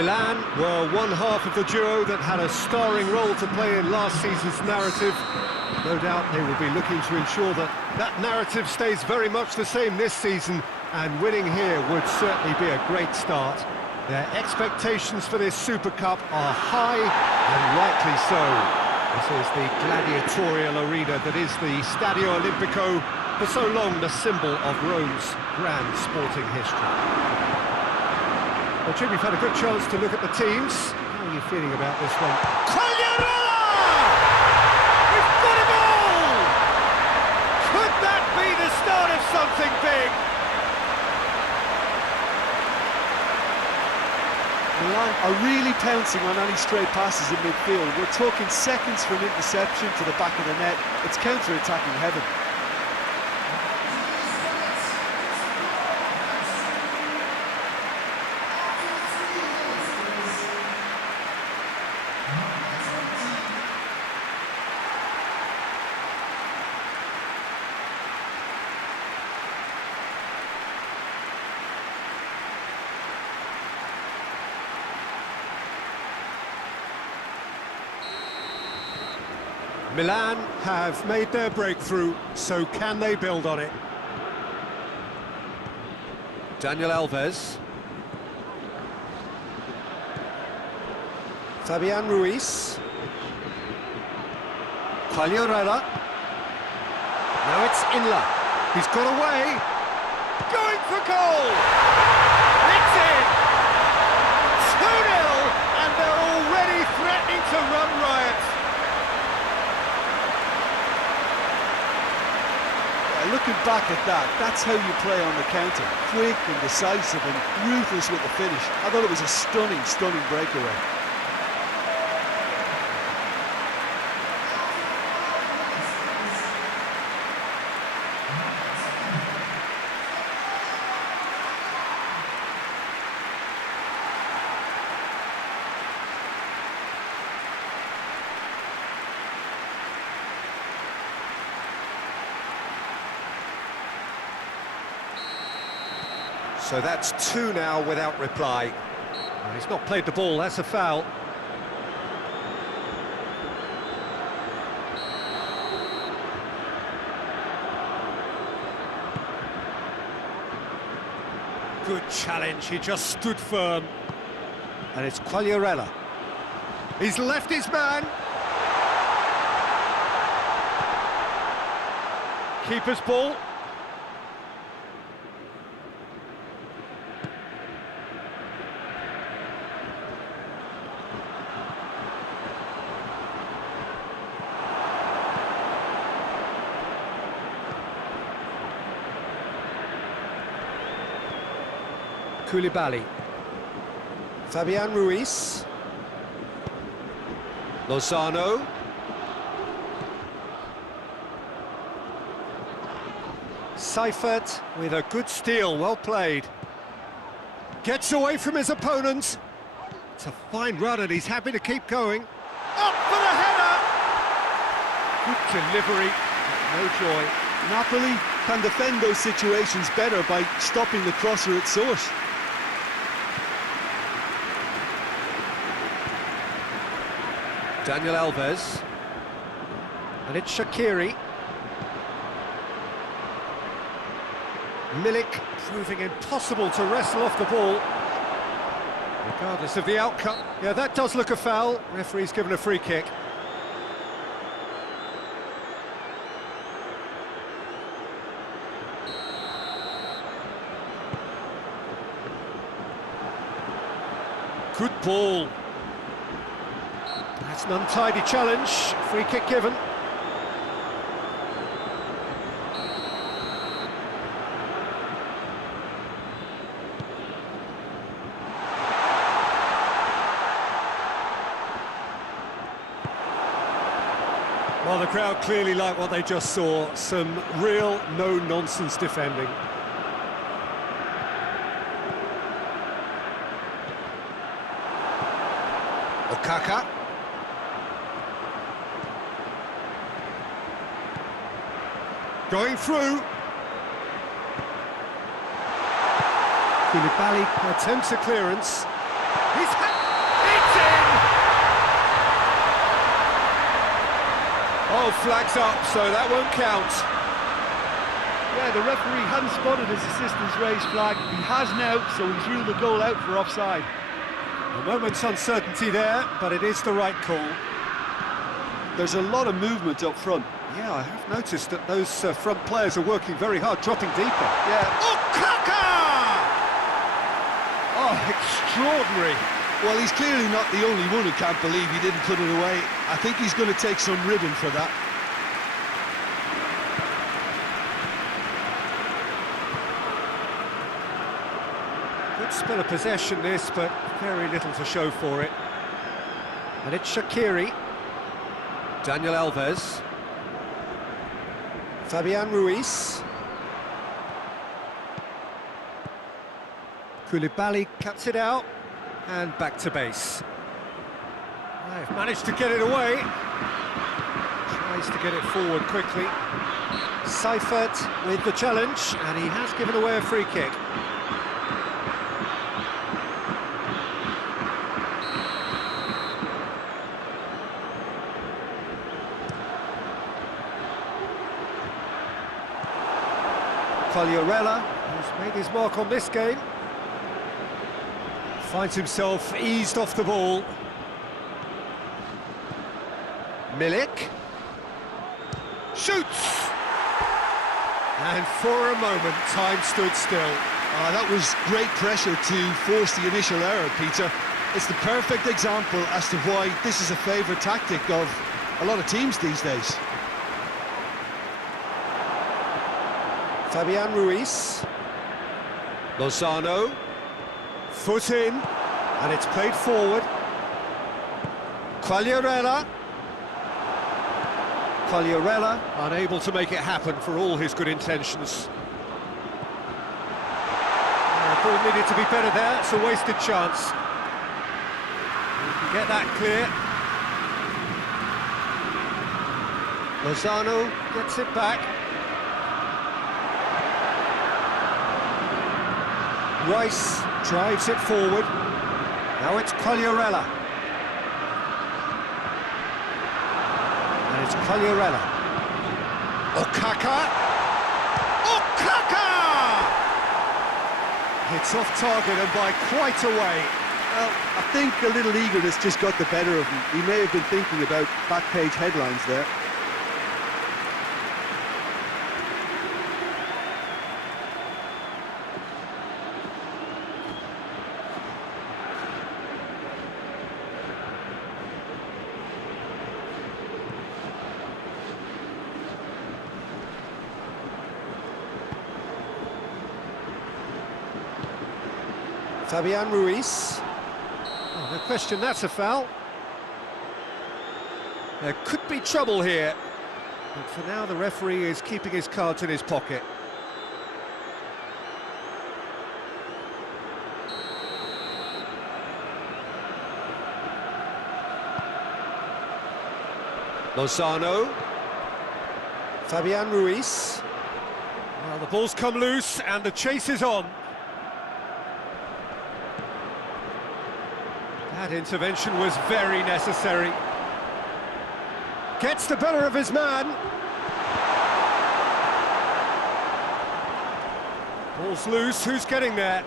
Milan were one half of the duo that had a starring role to play in last season's narrative. No doubt they will be looking to ensure that that narrative stays very much the same this season, and winning here would certainly be a great start. Their expectations for this Super Cup are high, and rightly so. This is the gladiatorial arena that is the Stadio Olimpico, for so long the symbol of Rome's grand sporting history. Well, Jim, you've had a good chance to look at the teams. How are you feeling about this one? We've got a goal! Could that be the start of something big? Milan are really pouncing on any stray passes in midfield. We're talking seconds from interception to the back of the net. It's counter-attacking heaven. Milan have made their breakthrough, so can they build on it? Daniel Alves. Fabian Ruiz. Quagliarella. Now it's Inla. He's got away. Going for goal! It's in! 2-0, and they're already threatening to run riot. Looking back at that, that's how you play on the counter. Quick and decisive and ruthless with the finish. I thought it was a stunning, stunning breakaway. So that's two now without reply. Well, he's not played the ball, that's a foul. Good challenge, he just stood firm. And it's Quagliarella. He's left his man. Keeper's ball. Koulibaly. Fabian Ruiz. Lozano. Seifert with a good steal, well played. Gets away from his opponent. It's a fine run and he's happy to keep going. Up for the header! Good delivery, no joy. Napoli can defend those situations better by stopping the crosser at source. Daniel Alves. And it's Shaqiri. Milik proving impossible to wrestle off the ball. Regardless of the outcome. Yeah, that does look a foul. Referee's given a free kick. Good ball. That's an untidy challenge. Free kick given. Well, the crowd clearly like what they just saw. Some real no-nonsense defending. Okaka. Going through. Koulibaly attempts a clearance. It's in! Oh, flags up, so that won't count. Yeah, the referee hadn't spotted his assistant's raised flag. He has now, so he's ruled the goal out for offside. A moment's uncertainty there, but it is the right call. There's a lot of movement up front. Yeah, I have noticed that those front players are working very hard, dropping deeper. Yeah. Oh, Kaka! Oh, extraordinary. Well, he's clearly not the only one who can't believe he didn't put it away. I think he's going to take some ribbon for that. Good spell of possession this, but very little to show for it. And it's Shaqiri. Daniel Alves. Fabian Ruiz. Koulibaly cuts it out. And back to base. They've managed to get it away. Tries to get it forward quickly. Seifert with the challenge, and he has given away a free kick. Quagliarella, who's made his mark on this game, finds himself eased off the ball. Milik shoots, and for a moment time stood still. That was great pressure to force the initial error, Peter. It's the perfect example as to why this is a favourite tactic of a lot of teams these days. Fabian Ruiz. Lozano. Foot in, and it's played forward. Quagliarella. Quagliarella unable to make it happen for all his good intentions. The ball needed to be better there, it's a wasted chance. He can get that clear. Lozano gets it back. Rice drives it forward. Now it's Quagliarella. And it's Quagliarella. Okaka! Okaka! It's off target and by quite a way. Well, I think a little eagerness just got the better of him. He may have been thinking about back page headlines there. Fabian Ruiz. Oh, no question, that's a foul. There could be trouble here. But for now, the referee is keeping his cards in his pocket. Lozano. Fabian Ruiz. Well, the ball's come loose and the chase is on. That intervention was very necessary. Gets the better of his man. Ball's loose, who's getting there?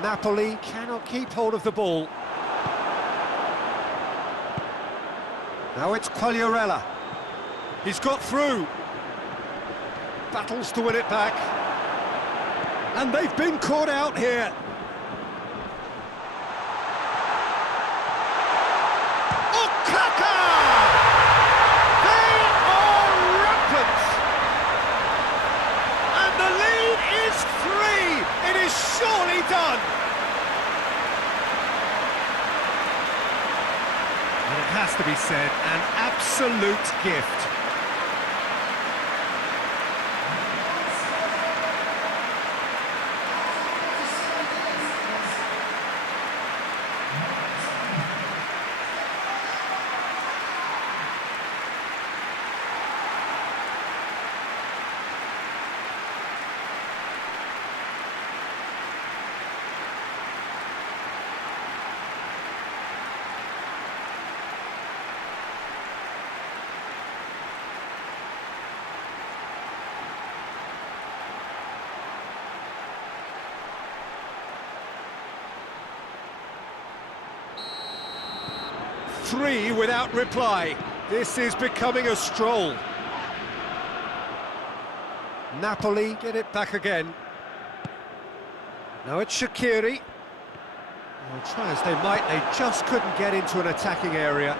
Napoli cannot keep hold of the ball. Now it's Quagliarella. He's got through. Battles to win it back. And they've been caught out here. Surely done! And it has to be said, an absolute gift. 3 without reply. This is becoming a stroll. Napoli get it back again. Now it's Shaqiri. Well, try as they might, they just couldn't get into an attacking area.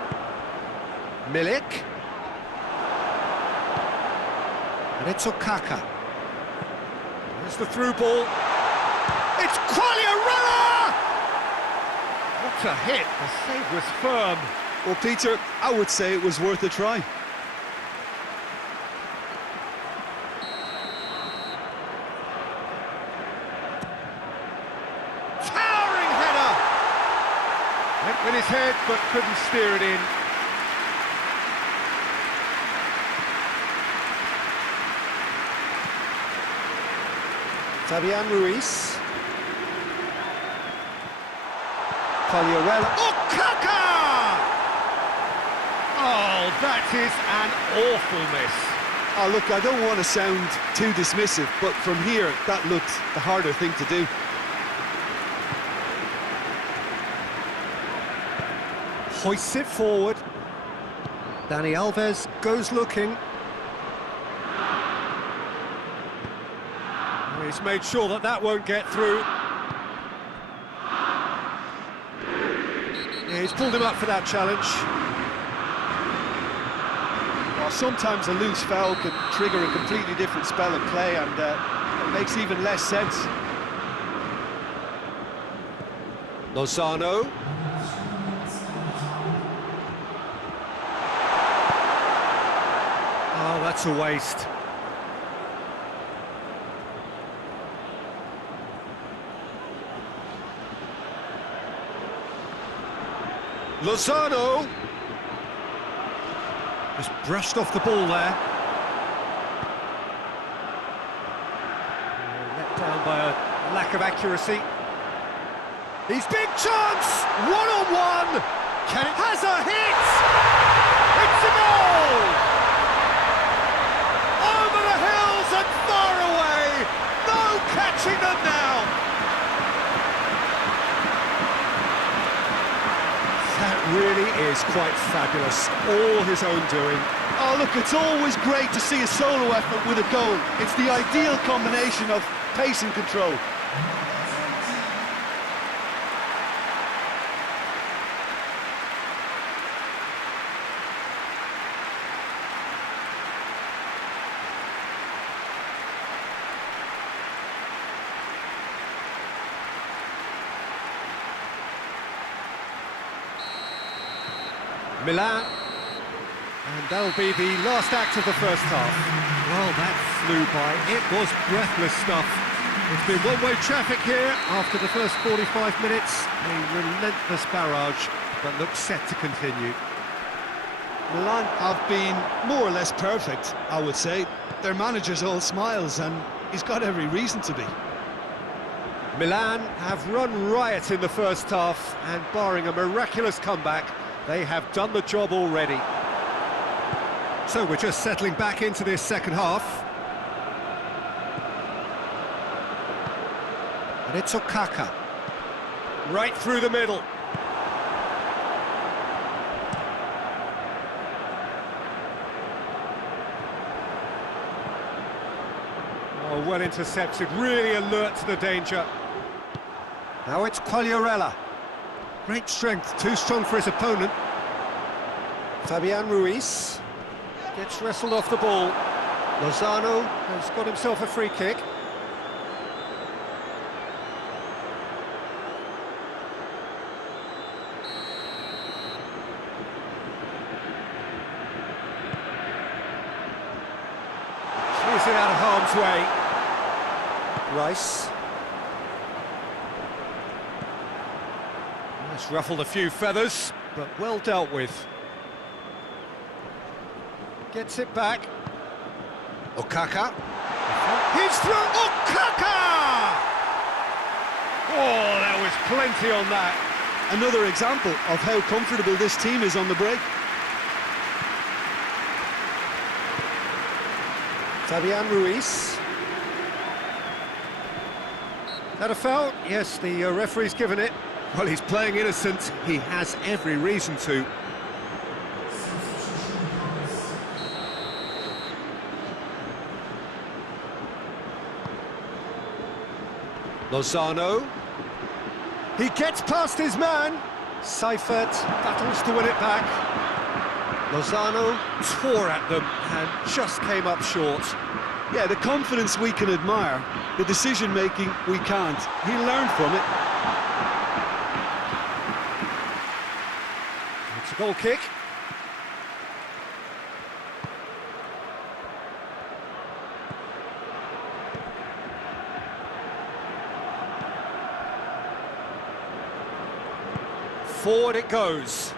Milik. And it's Okaka. There's the through ball. It's Quagliarella! What a hit, the save was firm. Well, Peter, I would say it was worth a try. Towering header! Went with his head, but couldn't steer it in. Fabian Ruiz. Quagliarella. Okaka! Oh, that is an awful miss. Oh, look, I don't want to sound too dismissive, but from here, that looked the harder thing to do. Hoists it forward. Dani Alves goes looking. He's made sure that that won't get through. Yeah, he's pulled him up for that challenge. Well, sometimes a loose foul can trigger a completely different spell of play, and it makes even less sense. Lozano. Oh, that's a waste. Lozano! Just brushed off the ball there. Let down by a lack of accuracy. He's big chance! One-on-one! Has a hit! It's a goal! Over the hills and far away! No catching them now! That really is quite fabulous, all his own doing. Oh, look, it's always great to see a solo effort with a goal. It's the ideal combination of pace and control. Milan, and that'll be the last act of the first half. Well, that flew by. It was breathless stuff. It's been one-way traffic here after the first 45 minutes. A relentless barrage, but looks set to continue. Milan have been more or less perfect, I would say. Their manager's all smiles, and he's got every reason to be. Milan have run riot in the first half, and barring a miraculous comeback, they have done the job already. So we're just settling back into this second half. And it's Okaka. Right through the middle. Oh, well intercepted, really alert to the danger. Now it's Quagliarella. Great strength, too strong for his opponent. Fabian Ruiz gets wrestled off the ball. Lozano has got himself a free kick. Clears it out of harm's way. Rice. It's ruffled a few feathers, but well dealt with. Gets it back. Okaka. He's through. Okaka! Oh, there was plenty on that. Another example of how comfortable this team is on the break. Fabian Ruiz. That a foul? Yes, the referee's given it. Well, he's playing innocent. He has every reason to. Lozano. He gets past his man. Seifert battles to win it back. Lozano tore at them and just came up short. Yeah, the confidence we can admire, the decision-making we can't. He learned from it. It's a goal kick. Forward it goes.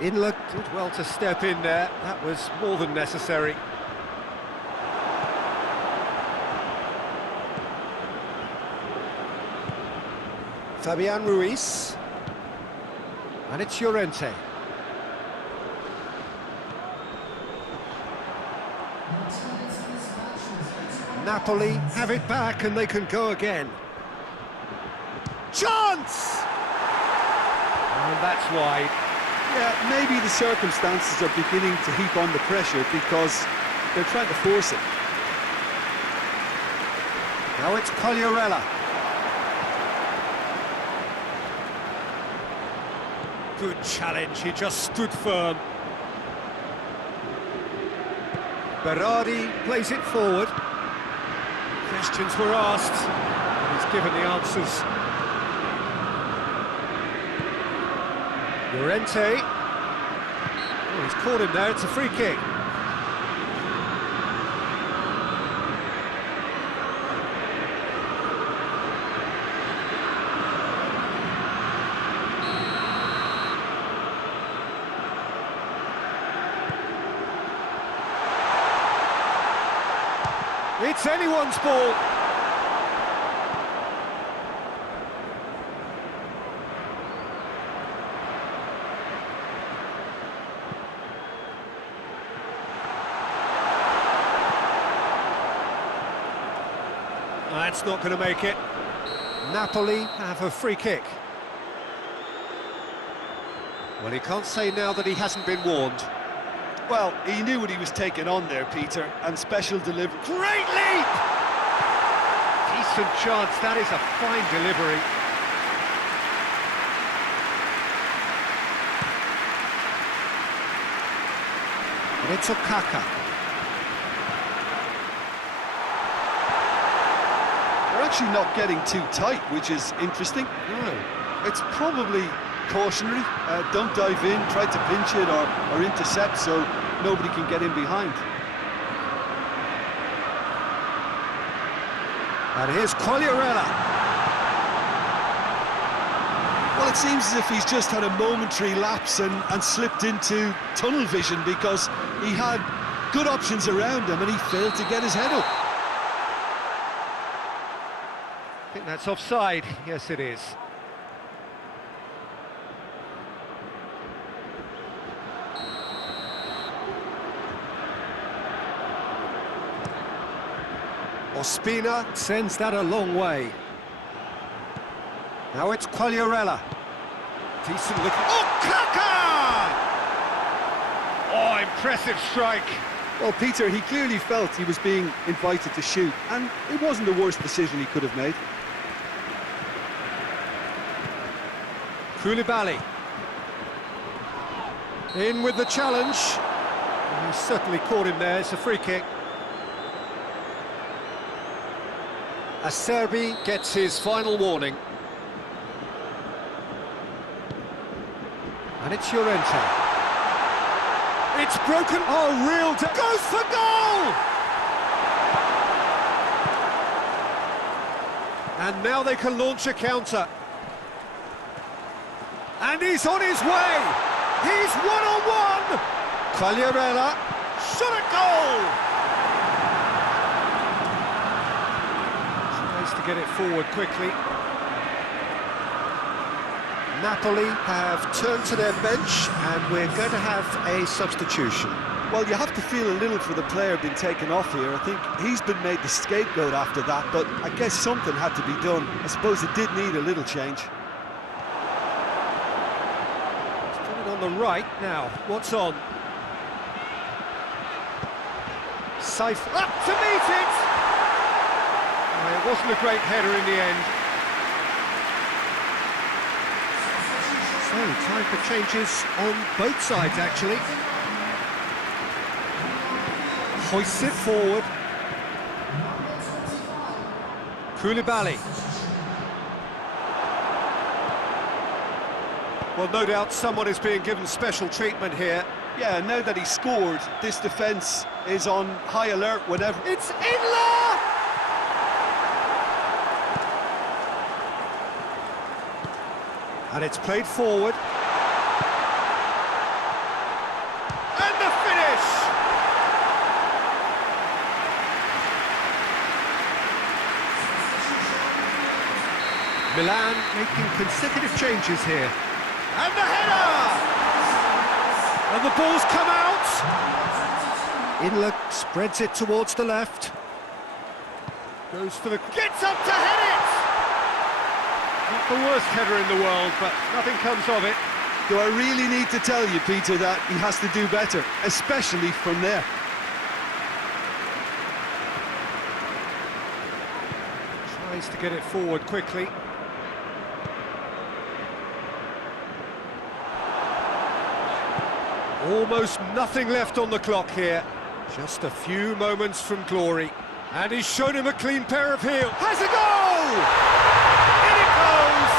Inler did well to step in there. That was more than necessary. Fabian Ruiz. And it's Llorente. Napoli have it back and they can go again. Chance! And that's wide. Yeah, maybe the circumstances are beginning to heap on the pressure because they're trying to force it. Now it's Quagliarella. Good challenge, he just stood firm. Berardi plays it forward. Questions were asked, and he's given the answers. Llorente. Oh, he's caught him there, it's a free kick. It's anyone's ball. That's not going to make it. Napoli have a free kick. Well, he can't say now that he hasn't been warned. Well, he knew what he was taking on there, Peter, and special delivery. Great leap! Decent chance, that is a fine delivery. And it's Okaka. They're actually not getting too tight, which is interesting. No. It's probably cautionary. Don't dive in, try to pinch it or intercept so nobody can get in behind. And here's Quagliarella. Well, it seems as if he's just had a momentary lapse and slipped into tunnel vision because he had good options around him and he failed to get his head up. I think that's offside. Yes, it is. Ospina sends that a long way. Now it's Quagliarella. Decent looking. Oh, Kaka! Oh, impressive strike. Well, Peter, he clearly felt he was being invited to shoot, and it wasn't the worst decision he could have made. Koulibaly. In with the challenge. He certainly caught him there. It's a free kick. Acerbi gets his final warning. And it's Llorente. It's broken. Oh, real goes for goal! And now they can launch a counter. And he's on his way! He's one-on-one! Quagliarella, shot a goal! Tries to get it forward quickly. Napoli have turned to their bench and we're going to have a substitution. Well, you have to feel a little for the player being taken off here. I think he's been made the scapegoat after that, but I guess something had to be done. I suppose it did need a little change. On the right now, what's on? Saif up to meet it! It wasn't a great header in the end. So, time for changes on both sides, actually. Hoists it forward. Koulibaly. Well, no doubt someone is being given special treatment here. Yeah, now that he scored, this defence is on high alert whenever... It's Inla! And it's played forward. And the finish! Milan making consecutive changes here. And the header! And the ball's come out! Inla spreads it towards the left. Goes for the... Gets up to head it! Not the worst header in the world, but nothing comes of it. Do I really need to tell you, Peter, that he has to do better, especially from there? Tries to get it forward quickly. Almost nothing left on the clock here. Just a few moments from glory. And he's shown him a clean pair of heels. Has a goal! In it goes!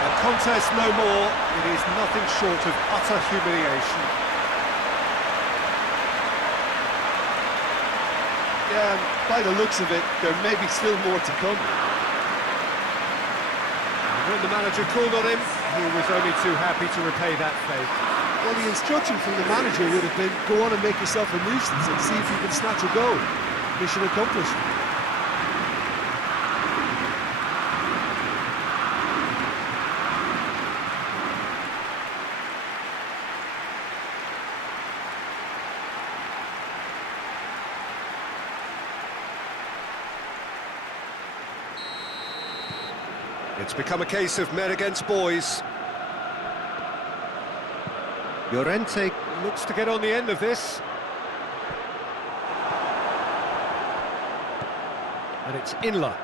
A contest no more. It is nothing short of utter humiliation. Yeah, by the looks of it, there may be still more to come. When the manager called on him, he was only too happy to repay that favour. Well, the instruction from the manager would have been, go on and make yourself a nuisance and see if you can snatch a goal. Mission accomplished. It's become a case of men against boys. Llorente looks to get on the end of this. And it's Inla.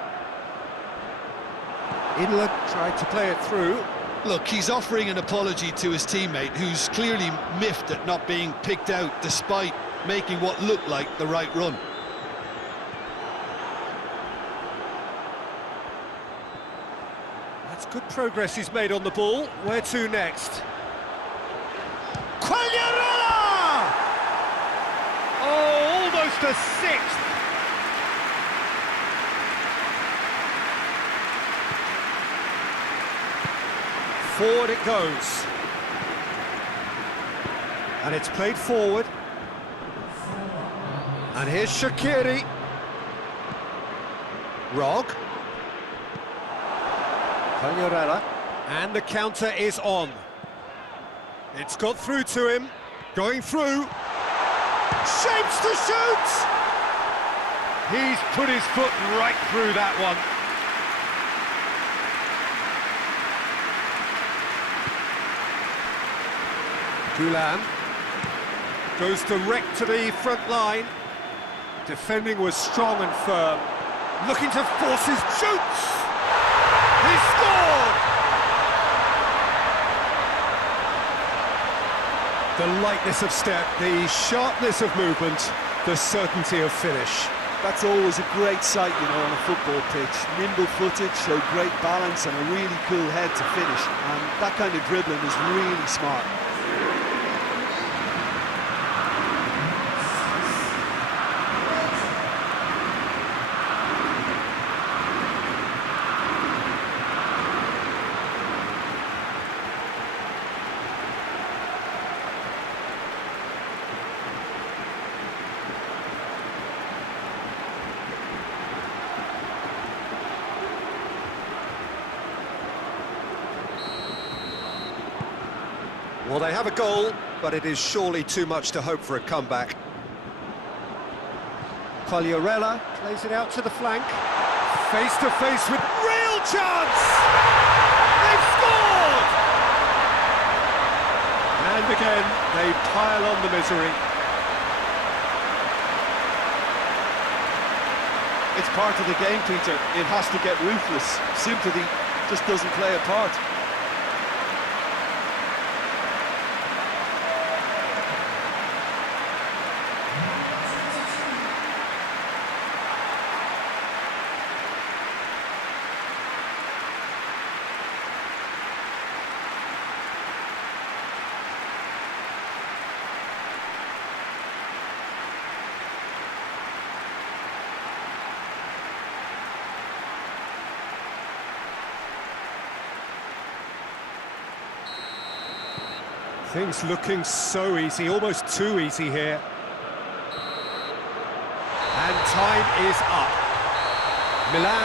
Inla tried to play it through. Look, he's offering an apology to his teammate, who's clearly miffed at not being picked out despite making what looked like the right run. That's good progress he's made on the ball. Where to next? Quagliarella! Oh, almost a sixth. Forward it goes. And it's played forward. And here's Shaqiri. Rog. Quagliarella. And the counter is on. It's got through to him, going through, shapes to shoot! He's put his foot right through that one. Gulam goes direct to the front line. Defending was strong and firm. Looking to force his shoots! He scored! The lightness of step, the sharpness of movement, the certainty of finish. That's always a great sight, you know, on a football pitch. Nimble-footed, show great balance and a really cool head to finish. And that kind of dribbling is really smart. Well, they have a goal, but it is surely too much to hope for a comeback. Quagliarella plays it out to the flank. Face to face with real chance! They've scored! And again, they pile on the misery. It's part of the game, Peter. It has to get ruthless. Sympathy just doesn't play a part. Things looking so easy, almost too easy here. And time is up. Milan